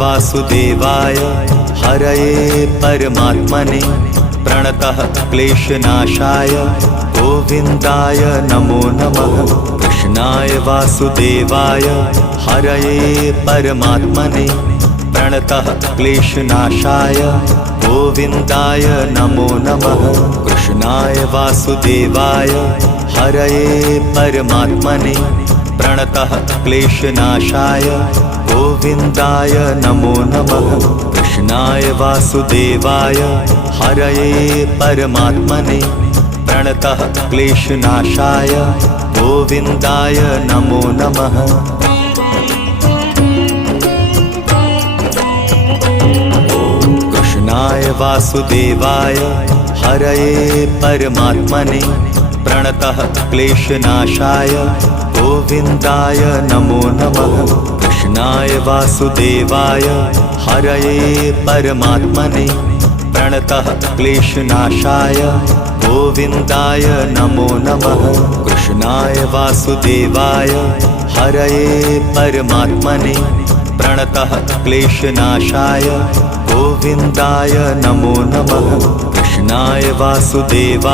वासुदेवाय हरये परमात्मने प्रणतः क्लेशनाशाय गोविन्दाय नमो नमः। कृष्णाय वासुदेवाय हरये परमात्मने प्रणतः क्लेशनाशाय गोविन्दाय नमो नमः। कृष्णाय वासुदेवाय हरये परमात्मने प्रणतः क्लेशनाशाय गोविन्दाय नमो नमः। कृष्णाय वासुदेवाय हरये परमात्मने प्रणतः क्लेशनाशाय गोविन्दाय नमो नमः। कृष्णाय वासुदेवाय हरये परमात्मने प्रणतः क्लेशनाशाय गोविन्दाय नमो नमः। कृष्णाय वासुदेवाय हरये परमात्मने प्रणतः क्लेशनाशाय गोविन्दाय नमो नमः। कृष्णाय वासुदेवाय हरये परमात्मने प्रणतः क्लेशनाशाय गोविन्दाय नमो नमः। कृष्णाय वासुदेवाय